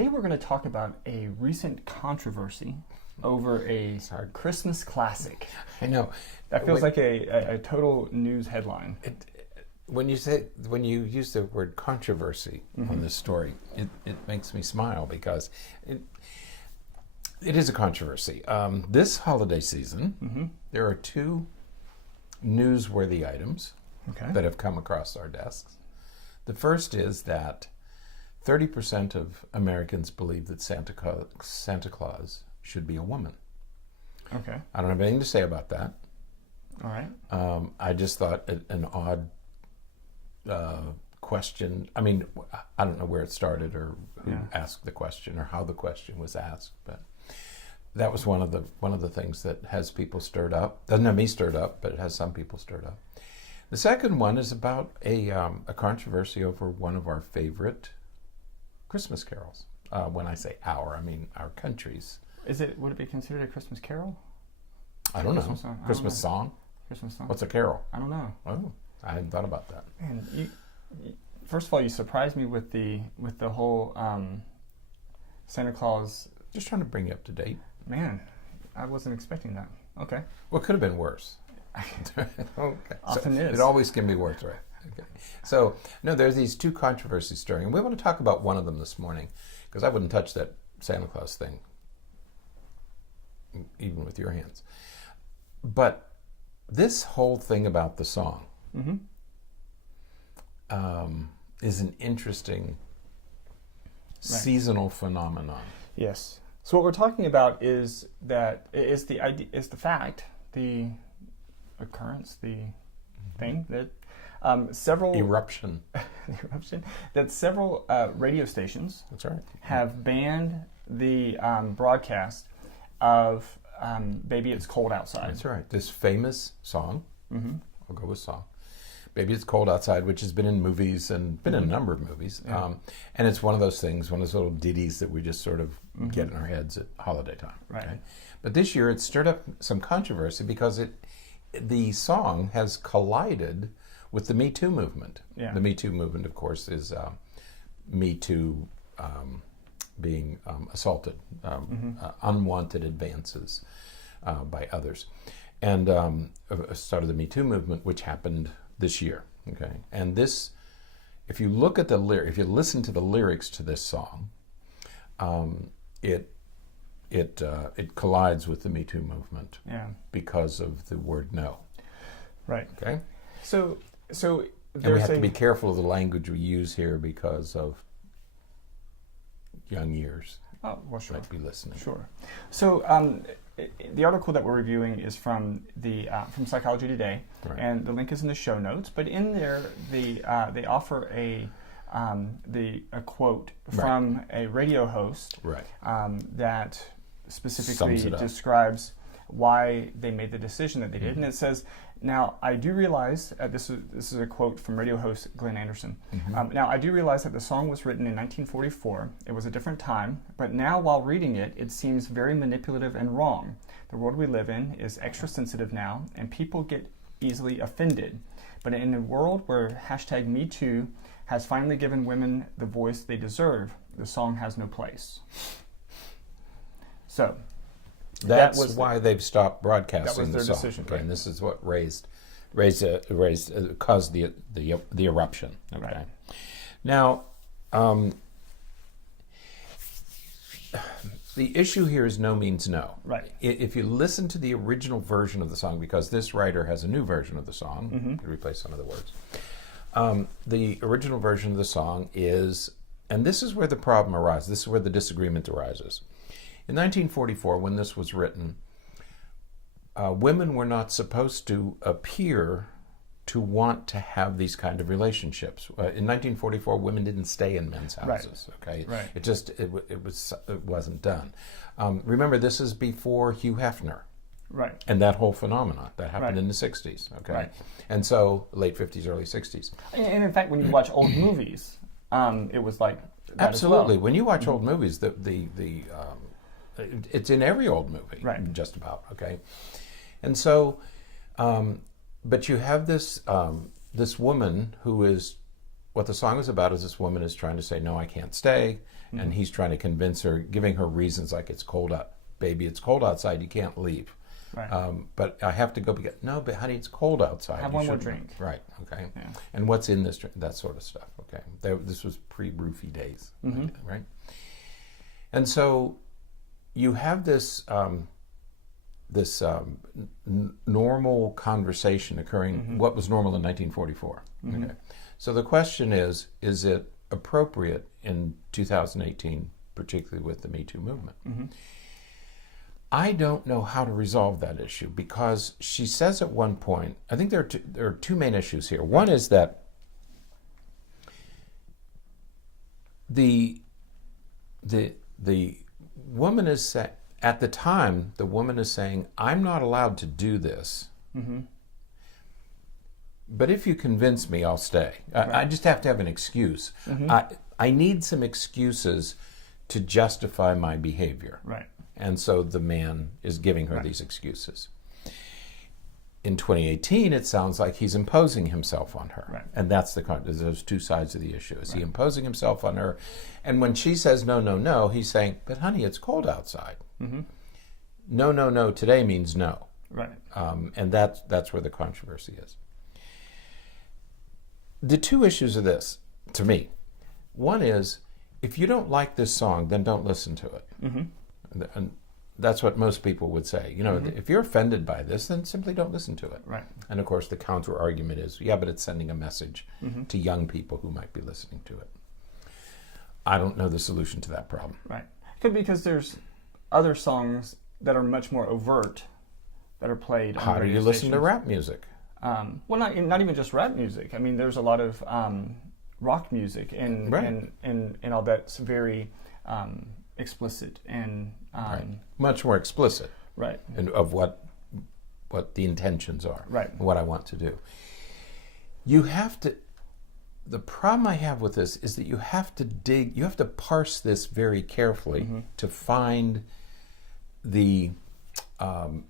today we're going to talk about a recent controversy over a Christmas classic. I know. That feels like a total news headline. When you use the word controversy on this story, it makes me smile because it is a controversy. This holiday season, there are two newsworthy items that have come across our desks. The first is that 30% of Americans believe that Santa Claus should be a woman. Okay. I don't have anything to say about that. All right. I just thought an odd question. I mean, I don't know where it started or who asked the question or how the question was asked, but that was one of the things that has people stirred up. Doesn't have me stirred up, but it has some people stirred up. The second one is about a controversy over one of our favorite Christmas carols. When I say our, I mean our country's. Would it be considered a Christmas carol? I don't know. Christmas song? Christmas song. What's a carol? I don't know. Oh, I hadn't thought about that. And first of all, you surprised me with the whole Santa Claus. Just trying to bring you up to date. Man, I wasn't expecting that. Okay. Well, it could have been worse. Okay. Often is. It always can be worse, right? Okay. So, no, there's these two controversies stirring, and we want to talk about one of them this morning, because I wouldn't touch that Santa Claus thing, even with your hands. But this whole thing about the song is an interesting seasonal phenomenon. Yes. So what we're talking about is the occurrence, the thing that several eruption that several radio stations have banned the broadcast of Baby It's Cold Outside. That's right. This famous song, I'll go with song, Baby It's Cold Outside, which has been in movies and been in a number of movies. Yeah. And it's one of those things, one of those little ditties that we just sort of get in our heads at holiday time. Right. Okay? But this year it stirred up some controversy because the song has collided with the Me Too movement. Yeah. The Me Too movement, of course, is Me Too being assaulted, unwanted advances by others. And started the Me Too movement, which happened this year. Okay, and this, if you look at if you listen to the lyrics to this song, it collides with the Me Too movement because of the word no. Right. Okay. So and we have to be careful of the language we use here because of young ears. Oh, well, sure. Might be listening. Sure. So the article that we're reviewing is from from Psychology Today, and the link is in the show notes. But in there, they offer a quote from a radio host that specifically describes why they made the decision that they did, and it says, "Now I do realize this is a quote from radio host Glenn Anderson. Now I do realize that the song was written in 1944. It was a different time, but now while reading it, it seems very manipulative and wrong. The world we live in is extra sensitive now, and people get easily offended. But in a world where #MeToo has finally given women the voice they deserve, the song has no place." So. That's why they've stopped broadcasting the song. That was their decision. Okay? And this is what caused the eruption. Okay. Right. Now, the issue here is no means no. Right. If you listen to the original version of the song, because this writer has a new version of the song, to replace some of the words. The original version of the song is, and this is where the problem arises. This is where the disagreement arises. In 1944, when this was written, women were not supposed to appear to want to have these kind of relationships. In 1944, women didn't stay in men's houses. Okay, right. It wasn't done. Remember, this is before Hugh Hefner. Right. And that whole phenomenon that happened in the 60s. Okay, right. And so late 50s, early 60s. And in fact, when you watch old movies, it was like that absolutely. As well. When you watch old movies, it's in every old movie, just about, okay? And so, but you have this woman who is what the song is about is this woman is trying to say, no, I can't stay. Mm-hmm. And he's trying to convince her, giving her reasons like, it's cold out. Baby, it's cold outside. You can't leave. Right. But I have to go. No, but honey, it's cold outside. Have one more drink. Right. Okay. Yeah. And what's in this drink? That sort of stuff. Okay. This was pre-roofie days. Mm-hmm. Right. And so you have this normal conversation occurring. Mm-hmm. What was normal in 1944? Mm-hmm. Okay. So the question is it appropriate in 2018, particularly with the Me Too movement? Mm-hmm. I don't know how to resolve that issue, because she says at one point, I think there are two main issues here. One is that the woman is at the time, the woman is saying, I'm not allowed to do this. Mm-hmm. But if you convince me, I'll stay. Right. I just have to have an excuse. Mm-hmm. I need some excuses to justify my behavior. Right. And so the man is giving her these excuses. In 2018, it sounds like he's imposing himself on her. Right. And that's there's those two sides of the issue. Is he imposing himself on her? And when she says, no, no, no, he's saying, but honey, it's cold outside. Mm-hmm. No, no, no, today means no. Right. And that's where the controversy is. The two issues are this, to me. One is, if you don't like this song, then don't listen to it. Mm-hmm. And that's what most people would say. You know, mm-hmm. if you're offended by this, then simply don't listen to it. Right. And of course, the counter argument is, yeah, but it's sending a message mm-hmm. to young people who might be listening to it. I don't know the solution to that problem. Right. Could be because there's other songs that are much more overt that are played. How do you listen to rap music? Well, not even just rap music. I mean, there's a lot of rock music and all that's very explicit and much more explicit, right? And of what the intentions are, right? And what I want to do. You have to. The problem I have with this is that you have to dig. You have to parse this very carefully mm-hmm. to find the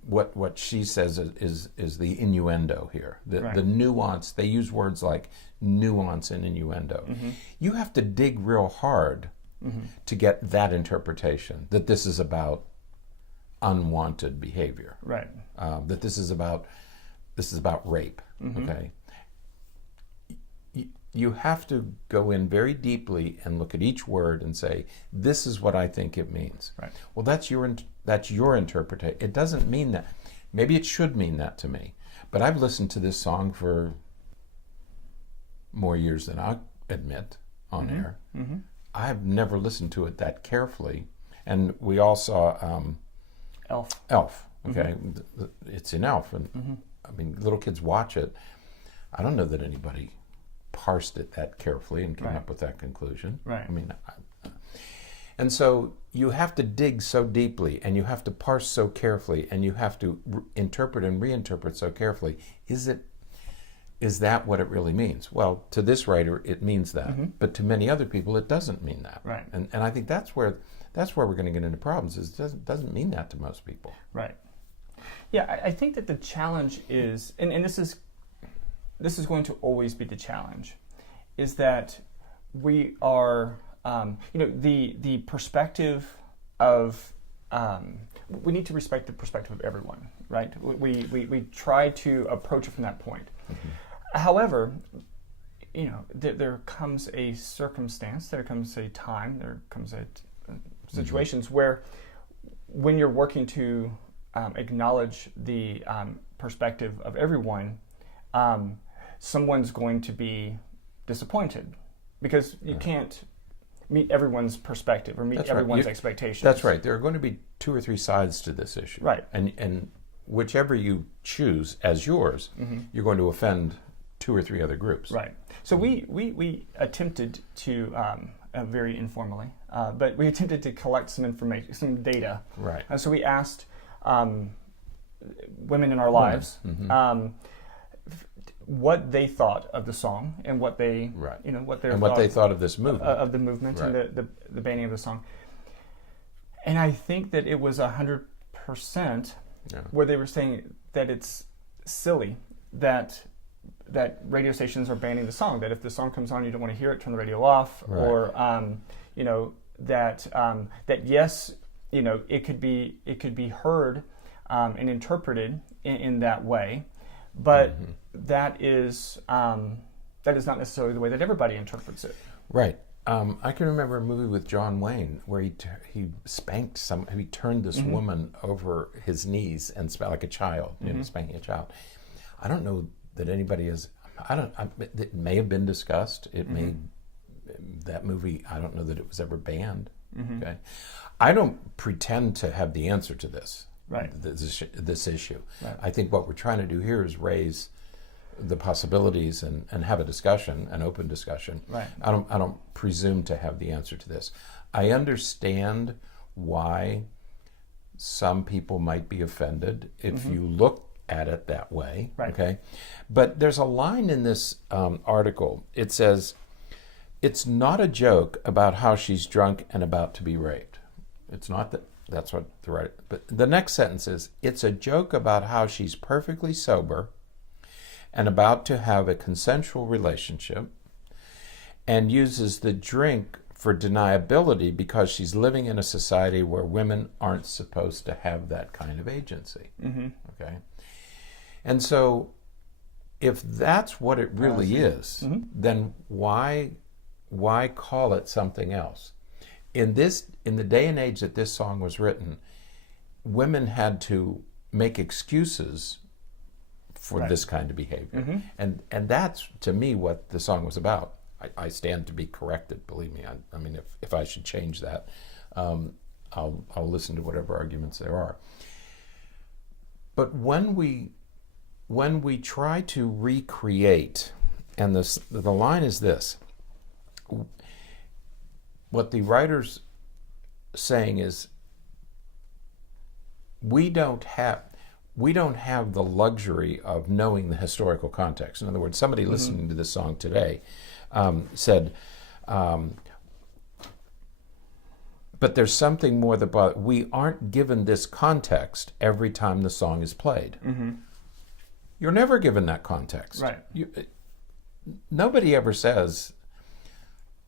what she says is the innuendo here, the nuance. They use words like nuance and innuendo. Mm-hmm. You have to dig real hard mm-hmm. to get that interpretation, that this is about unwanted behavior, right? That this is about rape. Mm-hmm. Okay, you have to go in very deeply and look at each word and say, this is what I think it means. Right. Well, that's your interpretation. It doesn't mean that. Maybe it should mean that to me. But I've listened to this song for more years than I'll admit on mm-hmm. air. Mm-hmm. I've never listened to it that carefully. And we all saw Elf. Okay, mm-hmm. It's in Elf, and mm-hmm. I mean, little kids watch it. I don't know that anybody parsed it that carefully and came up with that conclusion. Right. I mean, and so you have to dig so deeply, and you have to parse so carefully, and you have to interpret and reinterpret so carefully. Is that what it really means? Well, to this writer, it means that, mm-hmm. but to many other people, it doesn't mean that. Right. And I think that's where we're going to get into problems. Is it doesn't mean that to most people. Right. Yeah, I think that the challenge is, and this is going to always be the challenge, is that we are, the perspective of, we need to respect the perspective of everyone, right? We try to approach it from that point. Mm-hmm. However, there comes a circumstance, there comes a time, there comes a situations mm-hmm. where, when you're working to acknowledge the perspective of everyone, someone's going to be disappointed because you can't meet everyone's perspective or meet everyone's expectations. That's right. There are going to be 2 or 3 sides to this issue. Right. And whichever you choose as yours, mm-hmm. you're going to offend 2 or 3 other groups. Right. So we attempted to, very informally, but we attempted to collect some information, some data. Right. So we asked women in our lives, mm-hmm. What they thought of the song and what they, what they thought of this movement, of the movement right. and the banning of the song. And I think that it was 100% where they were saying that it's silly that that radio stations are banning the song. That if the song comes on, you don't want to hear it, turn the radio off, right. Or that yes, it could be heard and interpreted in that way, but that is not necessarily the way that everybody interprets it. Right. I can remember a movie with John Wayne where he spanked he turned this woman over his knees and spanked like a child, spanking a child. I don't know that anybody has. It may have been discussed. It may that movie. I don't know that it was ever banned. Okay, I don't pretend to have the answer to this. Right. This issue. Right. I think what we're trying to do here is raise the possibilities and have a discussion, an open discussion. Right. I don't presume to have the answer to this. I understand why some people might be offended if you look at it that way. Right. Okay, but there's a line in this article. It says, "It's not a joke about how she's drunk and about to be raped." It's not that. That's what the right. But the next sentence is, "It's a joke about how she's perfectly sober and about to have a consensual relationship, and uses the drink for deniability because she's living in a society where women aren't supposed to have that kind of agency." Okay, and so if that's what it really is, then why call it something else? In the day and age that this song was written, women had to make excuses for this kind of behavior. And that's, to me, what the song was about. I stand to be corrected, believe me. I mean, if I should change that, I'll listen to whatever arguments there are. But when we try to recreate, and the line is this, what the writer's saying is, we don't have the luxury of knowing the historical context. In other words, somebody listening to this song today said, but there's something more that we aren't given this context every time the song is played. You're never given that context. Right. Nobody ever says,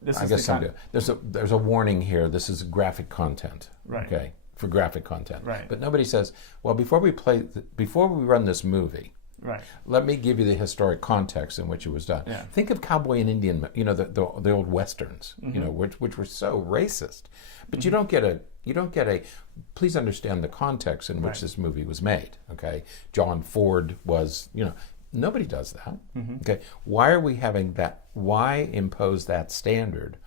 there's a warning here, this is graphic content. Right. Okay. For graphic content. Right. But nobody says, well, before we run this movie, right, let me give you the historic context in which it was done. Yeah. Think of cowboy and Indian, the old westerns, which were so racist. But you don't get a please understand the context in which this movie was made. Okay, John Ford was, nobody does that. Okay, why are we having that? Why impose that standard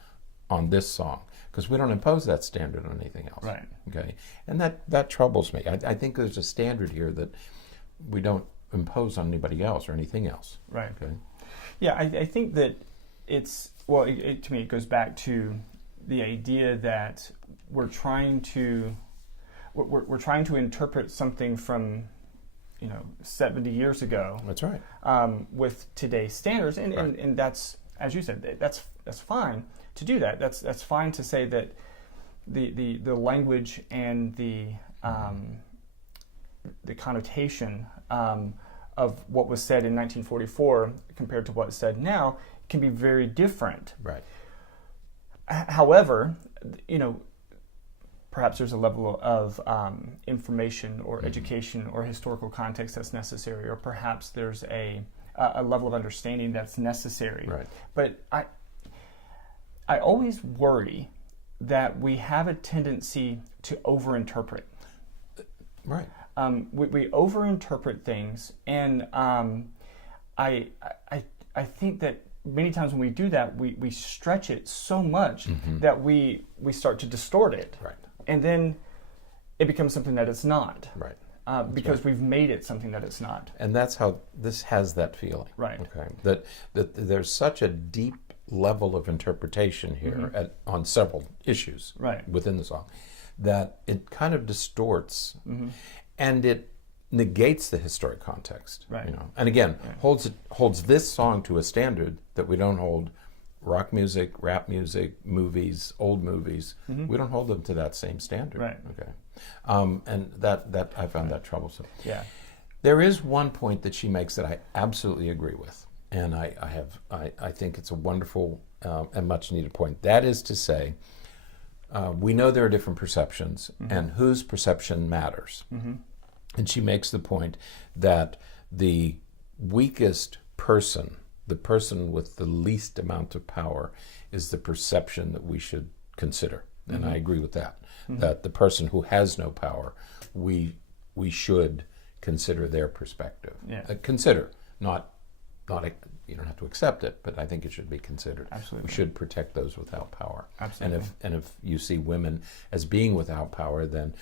on this song? Because we don't impose that standard on anything else. Right. Okay, and that troubles me. I think there's a standard here that we don't impose on anybody else or anything else. Right. Okay. Yeah, I think that it's, well, to me it goes back to the idea that we're trying to interpret something from 70 years ago. That's right. With today's standards, and that's, as you said, that's fine to do that. That's fine to say that the language and the connotation of what was said in 1944 compared to what's said now can be very different. Right. However, perhaps there's a level of information or education or historical context that's necessary, or perhaps there's a level of understanding that's necessary. Right. But I always worry that we have a tendency to overinterpret. Right. We overinterpret things, and I think that many times when we do that, we stretch it so much that we start to distort it. Right. And then it becomes something that it's not. Right. Because we've made it something that it's not. And that's how this has that feeling. Right. Okay. That there's such a deep level of interpretation here on several issues within the song that it kind of distorts and it negates the historic context. Right. And again, holds this song to a standard that we don't hold rock music, rap music, movies, old movies. We don't hold them to that same standard. Right. Okay. And that I found that troublesome. Yeah. There is one point that she makes that I absolutely agree with. and I think it's a wonderful and much needed point. That is to say, we know there are different perceptions, and whose perception matters. And she makes the point that the weakest person, the person with the least amount of power, is the perception that we should consider. And I agree with that. That the person who has no power, we should consider their perspective. Consider, not you don't have to accept it, but I think it should be considered. Absolutely. We should protect those without power. Absolutely. And if you see women as being without power, then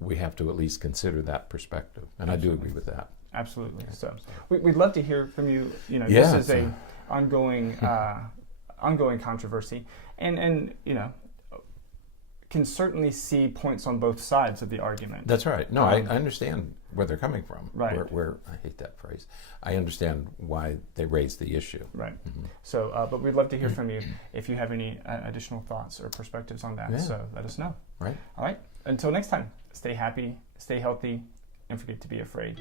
we have to at least consider that perspective. And I do agree with that. Absolutely. So we'd love to hear from you. You know, this is a ongoing controversy, and you know, can certainly see points on both sides of the argument. That's right. No, I understand where they're coming from. Right. Where I hate that phrase. I understand why they raised the issue. Right. So, but we'd love to hear from you if you have any additional thoughts or perspectives on that. So let us know. Right. All right. Until next time, stay happy, stay healthy, and forget to be afraid.